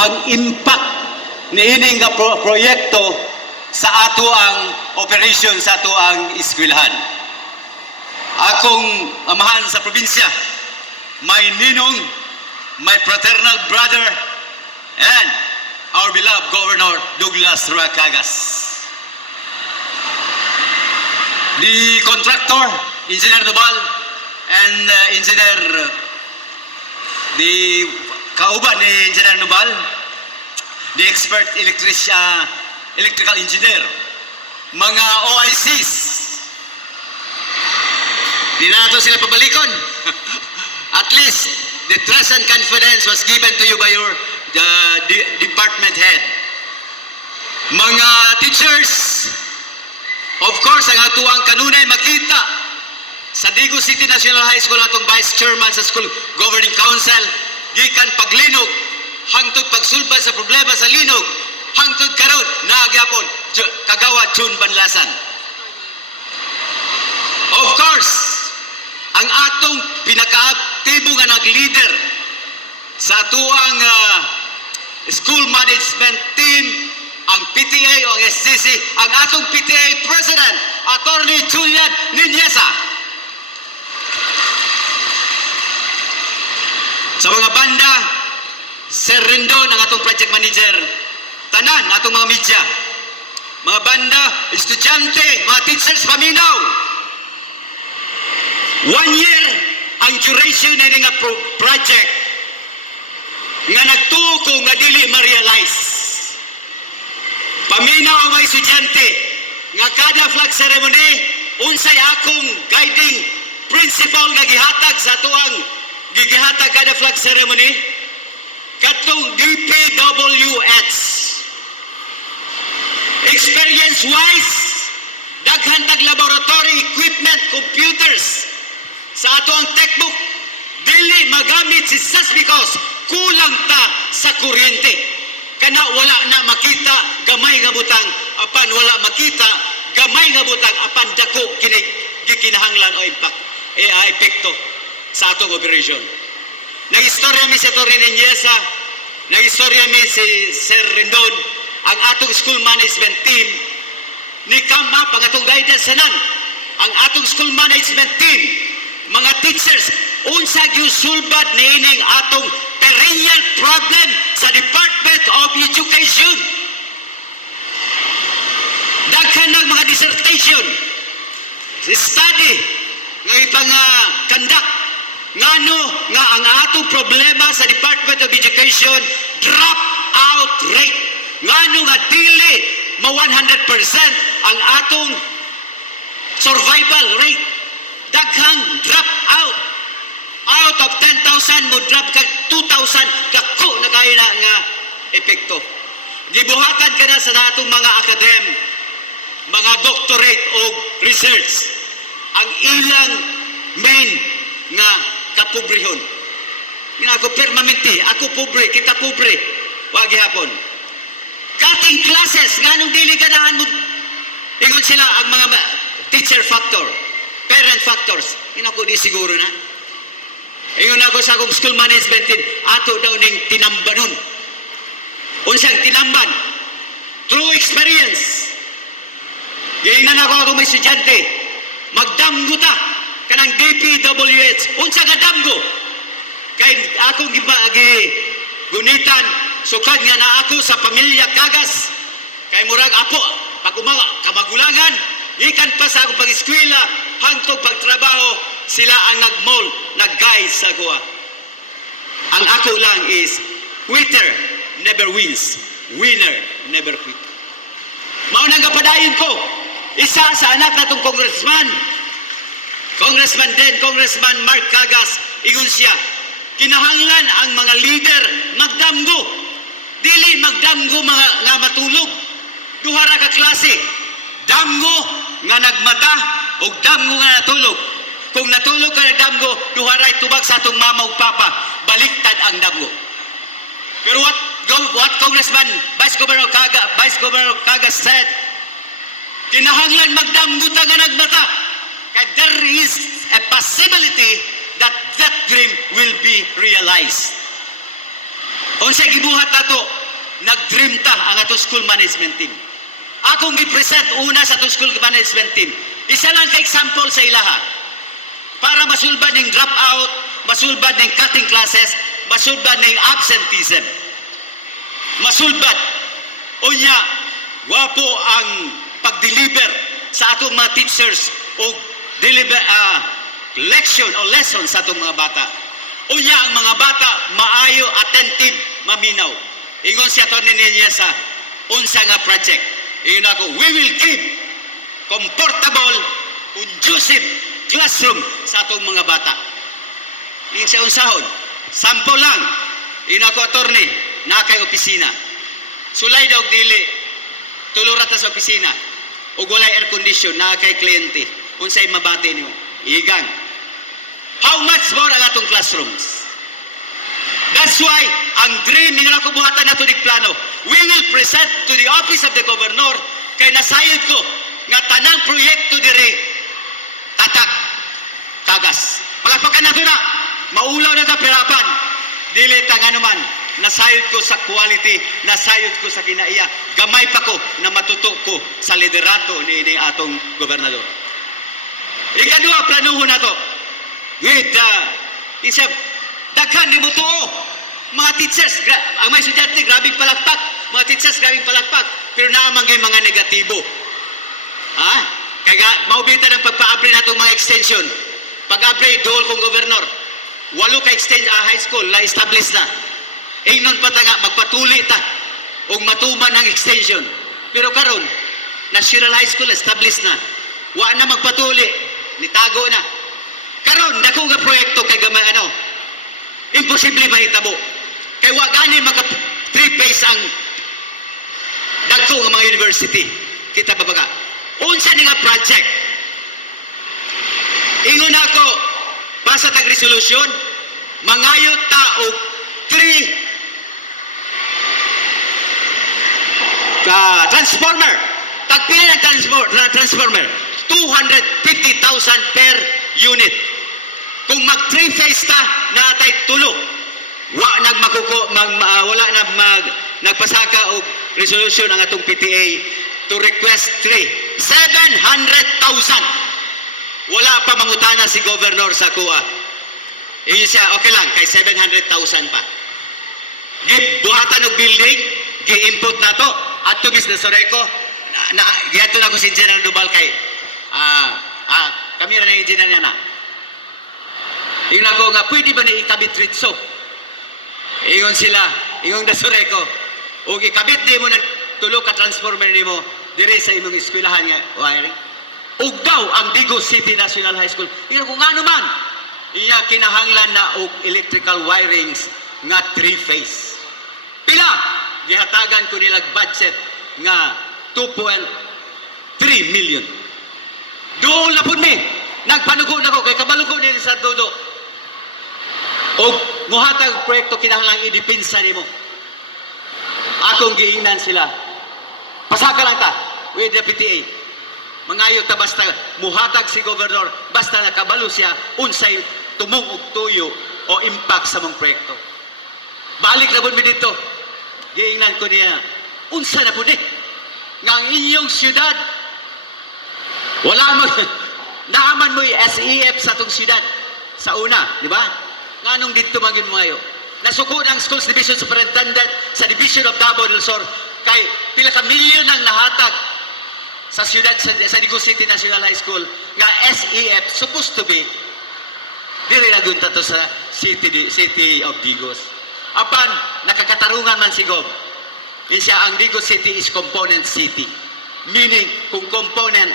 ang impact niining nga proyekto sa ato ang operation sa ato ang eskwelahan. Akong amahan sa probinsya, my ninong, my fraternal brother, and our beloved Governor Douglas Roa Cagas. The contractor, Engineer Nubal, and the kauban ni Engineer Nubal, the expert electrical engineer, mga OICs, di na ito sila pabalikon. At least, the trust and confidence was given to you by your department head. Mga teachers, of course, ang atuang kanunay makita sa Digo City National High School atong Vice Chairman sa School Governing Council, gikan paglinog, hangtod pagsulbad sa problema sa linog, hangtod karon naagyapon kagawad June Banlasan. Of course, ang atong pinaka-aktibo nga nag-leader sa atuang school management team, ang PTA o ang SCC, ang atong PTA President, Attorney Julian Niñesa. Sa mga banda, Sir Rendon, ang atong project manager, tanan, atong mga media, mga banda, estudyante, mga teachers, paminaw. 1 year ang duration na nga project nga nagtuko nga dili ma-realize. Paminaw ang mga estudyante nga kada flag ceremony unsay akong guiding principle nga gihatag sa tuang gigihatag kada flag ceremony katong DPWH. Experience wise, daghan tag laboratory equipment, computers sa ato ang textbook, dili magamit si SAS because kulang ta sa kuryente. Kana wala na makita gamay nga butang, apan wala makita gamay nga butang, apan dako kini gikinahanglan o impact epekto sa atong operation. Nag-istorya mi si Atty. Niñesa, nag-istorya mi si Sir Rendon, ang atong school management team ni come up ang atong guidance sanan, ang atong school management team, mga teachers, unsa gyud sulbad niining atong perennial problem sa Department of Education. Daghan ng mga dissertation, study, nga ipang-conduct, ngano nga ang atong problema sa Department of Education, drop out rate. Ngano nga dili ma 100% ang atong survival rate. Daghang drop out. Out of 10,000 mo drop kag 2,000, dako na kayo na nga epekto. Gibuhatan ka na sa natong mga academ, mga doctorate o research, ang ilang main nga kapobrehon. Nga ako permanente, ako pobre, kita pobre, wag gihapon. Cutting classes, nganong dili ganahan mo, ingon sila ang mga teacher factor, parent factors, inako di siguro na. Ingon ako sa akong school management team, ato daw ning tinambanon. Unsang tinamban? True experience. Gainan ako akong may estudyante, magdamgo ta, kanang DPWH, unsang kadamgo? Kay akong gunitan, sukad nga na ako sa pamilya Cagas, kay murag apo, pag kamagulangan, ikan pa sa akong pag-eskwela, hangtog pagtrabaho, sila ang nag-mold, nag-guide sa kuha. Ang ako lang is, quitter never wins, winner never quit. Maunang kapadayon ko, isa sa anak natong congressman Mark Cagas, ingon siya, kinahanglan ang mga leader magdamgo, dili magdamgo mga nga matulog. Duha ra ka klase, damgo nga nagmata o damgo nga natulog. Kung natulog ka nagdamgo, duha ra tubag sa atong mama ug papa, baliktad ang damgo. Pero what Vice Governor Cagas said, kinahanglan magdamgo ta nga nagmata. Kaya there is a possibility that that dream will be realized. Unsay gibuhat nato, nag-dream ta ang ato school management team. Akong gi-present una sa ato school management team. Isa lang ka example sa ilaha. Para masulbad ning dropout, masulbad ning cutting classes, masulbad ning absenteeism. Masulbad. Unya, wapo ang pag-deliver sa atong mga teachers o lection o lesson sa atong mga bata. Unya ang mga bata maayo, attentive, maminaw. Ingon siya to niya sa unsa nga project. Ingon ako, we will give comfortable, conducive classroom sa atong mga bata. Ingon siya unsahon. Sample lang. Ingon ako, attorney, na kay opisina. Sulay daw dili. Tulurat na sa opisina. O walay air condition na kay kliyente. Unsay mabati niyo. Igang. How much more ang atong classrooms? That's why, ang dream ni nga kubuhatan nato ni plano, we will present to the office of the governor kay nasayod ko nga tanang proyekto dire tatak tagas. Palakpakan nato na. Maulaw na ta pirapan. Dili ta nga naman nasayod ko sa quality, nasayod ko sa kinaiya. Gamay pa ko na matuto ko sa liderato ni atong gobernador. Ikadua, planuhon na to. With isa, daghan ni mo to. Mga teachers, ang may estudyante, grabing palakpak. Mga teachers, grabing palakpak. Pero naamang yung mga negatibo. Ha? Kaya maubitan ng pagpa-upgrade na itong mga extension. Pag-upgrade, dool kong gobernador. 8 ka high school na establish na. Ingnon pa ta nga, magpatuli ta o matuman ang extension. Pero karon, National High School established na. Wa na magpatuli, nitago na. Karon, dako nga proyekto kay gamay imposible mahitabo. Kay wa gani maka 3 phase ang dagko nga mga university. Kita ba baga? Unsa ni nga project? Ingon ako, basa tag resolution, mangayot ta og 3 transformer. Tagpila ng transformer. 250,000 per unit. Kung mag 3 phase ta, natay tulo. Wala na nagpasaka og resolution ang atong PTA to request 3. 700,000. Wala pa mangutana si governor sa kuha. Iyon siya, okay lang, kay 700,000 pa. Buhatan og building, gi-input na to. At to Ms. Nasoreco, gihato na ko si General Dubal kay kami na engineer niya na. Ingon ako nga, pwede ba ni ikabit ritso? Ingon sila, ingon Nasoreco, o ikabit di mo ng tulo ka transformer ni mo, dire sa imong eskwelahan nga, wiring. Ug daw ang Digos City National High School. Ingon ko, nga naman, iya kinahanglan na og electrical wirings nga 3 phase. Pila? Gihatagan ko nilag budget nga 2.3 million. Doon na po mi. Nagpanugo na ko kay kabalugo ni sa Dodo. O muhatag proyekto kinahanglan idipinsa nimo. Akong giingnan sila. Pasaka lang ta with the PTA. Mangayo ta basta muhatag si gobernador basta nakabalo siya unsay tumong og tuyo o impact sa mong proyekto. Balik na po mi dito. Giingnan ko niya, unsa na po ni? Nga ang inyong syudad, wala naaman mo yung SEF sa itong syudad. Sa una, di ba? Nga nung dito maging mga nasuko ng Schools Division Superintendent sa Division of Davao del Sur, kay pila ka milyon ang nahatag sa syudad, sa Digos City National High School, nga SEF, supposed to be, dili nagunta to sa City of Digos. Apan, nakakatarungan man si Gob. Ang Digos City is component city. Meaning, kung component,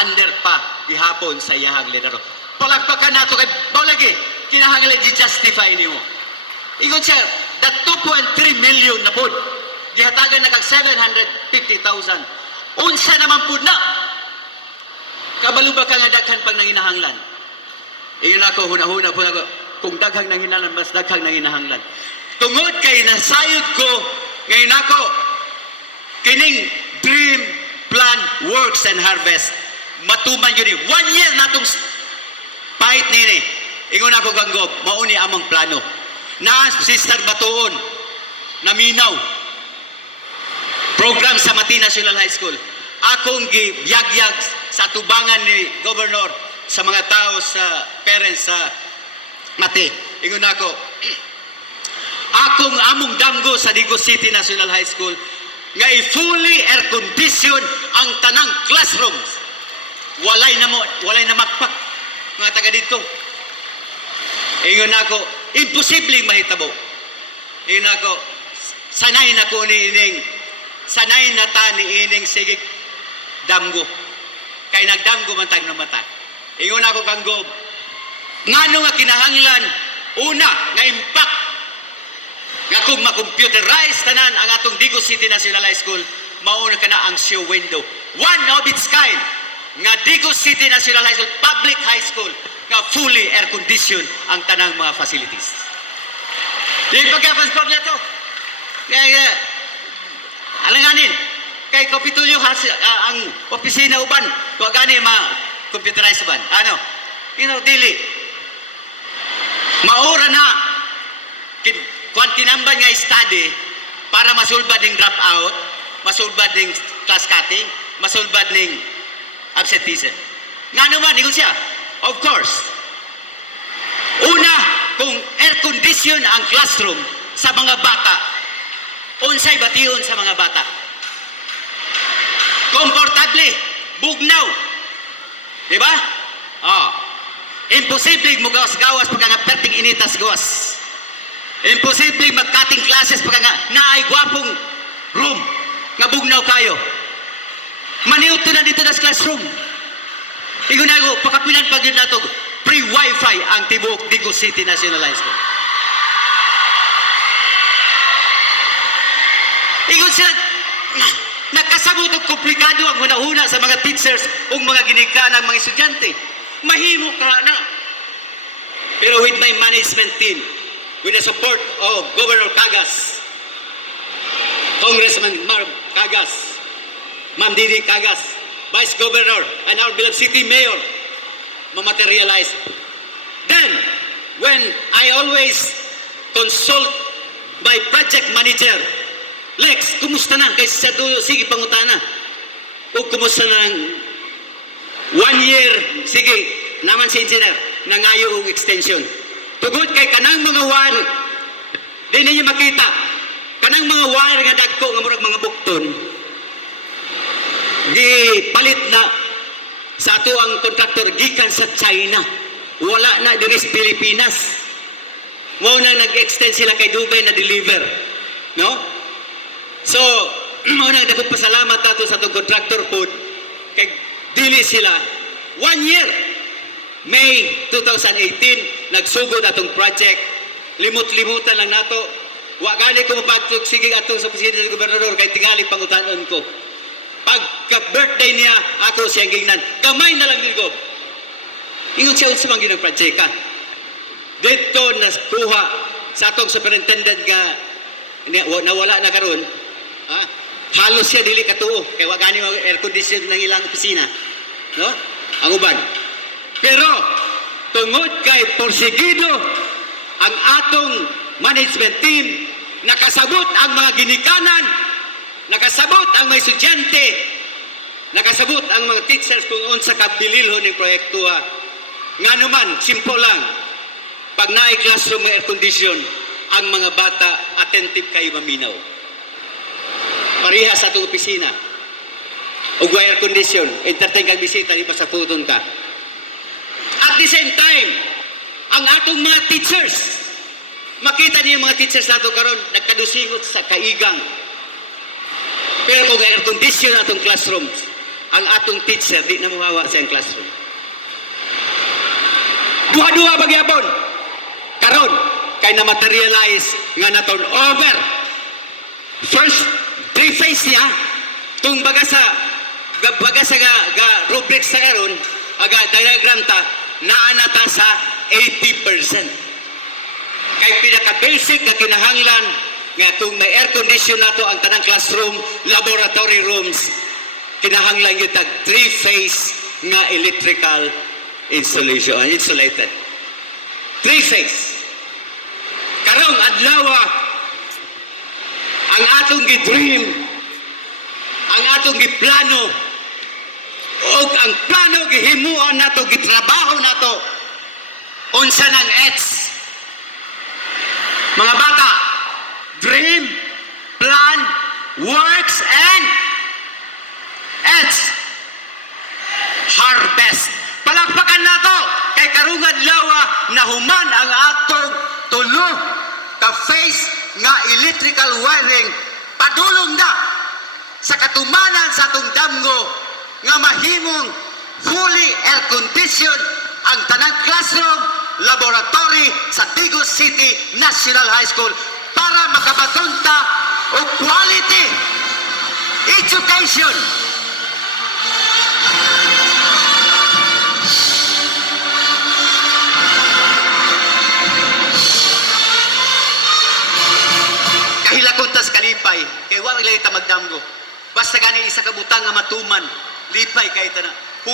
under pa, gihapon sa iyahang lidero. Palagpakan nato kay Baulagi, kinahanglan i-justify niyo. Ingon siya, that 2.3 million na po, gihatagan na kag 750,000. Unsa naman po na? Kabalo ba ka nga daghan pag nanginahanglan? Iyon ako, huna-huna po ako, kung daghang nanginahanglan, mas daghang nanginahanglan. Tungod kay nasayod ko, ngayon ako, kining dream, plan, works, and harvest, matuman yun. 1 year na itong fight nini. Ingon ako kang Gob, mauni amang plano. Na Sister Batuon, naminaw program sa Mati National High School. Akong gibyag-yag sa tubangan ni Governor sa mga tao sa parents sa Mati. Ingon ako, akong among damgo sa Digos City National High School nga i-fully air condition ang tanang classrooms. Walay na makpak mga taga dito. Ingon ako, imposibleng mahitabo. Ingon ako, sanay na ta ni ining sigig damgo. Kay nagdamgo man tag namatay. Ingon ako kanggo, ngano nga kinahanglan una nga impact nga kung ma-computerize tanan ang atong Digos City National High School, mauna ka na ang show window. One of its kind nga Digos City National High School, public high school, nga fully air condition ang tanang mga facilities. Di pagkapasport na to. Kaya, alanganin, kay Kapitulyo ang opisina uban, kung gani ma-computerize uban. Ano? Dili. Maura na, kung tinamban nga study para masulbad ng dropout, masulbad ng class cutting, masulbad ng absenteeism. Nga naman, ingon siya, of course. Una, kung air condition ang classroom sa mga bata, unsay bation sa mga bata. Komportable, bugnaw. Diba? Imposible mo gawas-gawas pagka nga perting initas gawas. Imposible mag-cutting classes pagka nga naay gwapong room nga bugnaw kayo. Maniuto na dito nas classroom. Ingon ako, pakapilan pag yun nato, free wifi ang tibok Digos City National High School. Ingon sila, nakasabot og komplikado ang hunahuna sa mga teachers o mga ginikanan mga estudyante. Mahimo ka na. Pero with my management team, with the support of Governor Cagas, Congressman Mar Cagas, Ma'am Didi Cagas, Vice Governor, and our beloved City Mayor, ma-materialize. Then, when I always consult my project manager, Lex, kumusta na? Kaya sa tuyo, sige, pangutana. O kumusta na ng 1 year, sige, naman si engineer, nangayo og extension. Tugod kay kanang mga wire, di ninyo makita, kanang mga wire nga dagko nga murag mga bukton, gipalit na sa ato ang kontraktor gikan sa China. Wala na diri sa Pilipinas. Mao na nag-extend sila kay Dubai na deliver. No? So, mao na dagko pasalamat ato sa atong kontraktor pod kay dili sila 1 year. May 2018 nagsugod atong project. Limot-limutan lang nato. Wa gani ko mapagtug sige atong sa presidente ng gobernador kay tingali pangutanon ko. Pagka-birthday niya, ako siya gingnan. Gamay na lang ligob. Ingon siya unsa man ginang projeka. Dito nakuha sa atong superintendent nga nawala na karon. Halos siya dili katuo kay wa gani air condition ng ilang opisina. No? Ang uban. Pero tungod kay porsigido ang atong management team, nakasabot ang mga ginikanan, nakasabot ang mga estudyante, nakasabot ang mga teachers kung unsa kabililhon ng proyekto. Nga naman, simple lang, pag naay classroom may air condition, ang mga bata attentive kayo maminaw. Pareha sa itong opisina. Ug air condition, entertain kang bisita, di ba sa photon ka. At the same time, ang atong mga teachers, makita niyo mga teachers nato karon nagkadusingot sa kaigang. Pero kung air condition atong classroom, ang atong teacher di na mawawa sa classroom. Duha-duha bagyapon. Karon kay na materialize nga na turn over. First 3 phase niya tung baga sa rubrics sa karon aga diagram ta naa ta sa 80%. Kay pinaka-basic na kinahanglan nga kung may air condition nato ang tanang classroom, laboratory rooms, kinahanglan yung tag 3-phase nga electrical installation, insulated. 3-phase. Karong adlaw ang atong gi-dream, ang atong gi-plano, o ang plano gihimuan nato, gitrabaho nato, unsa ng ETS. Mga bata, dream, plan, works, and ETS. Harvest. Palakpakan nato kay karungan lawa na human ang atong tulo ka phase nga electrical wiring padulong na sa katumanan sa atong damgo nga mahimong fully air condition ang tanang classroom, laboratory sa Tigos City National High School para makabatunta og quality education. Kahilakon tas kalipay, kay wa ilay ta magdamgo. Basta gani isa ka butang nga matuman, lipay kay ta na.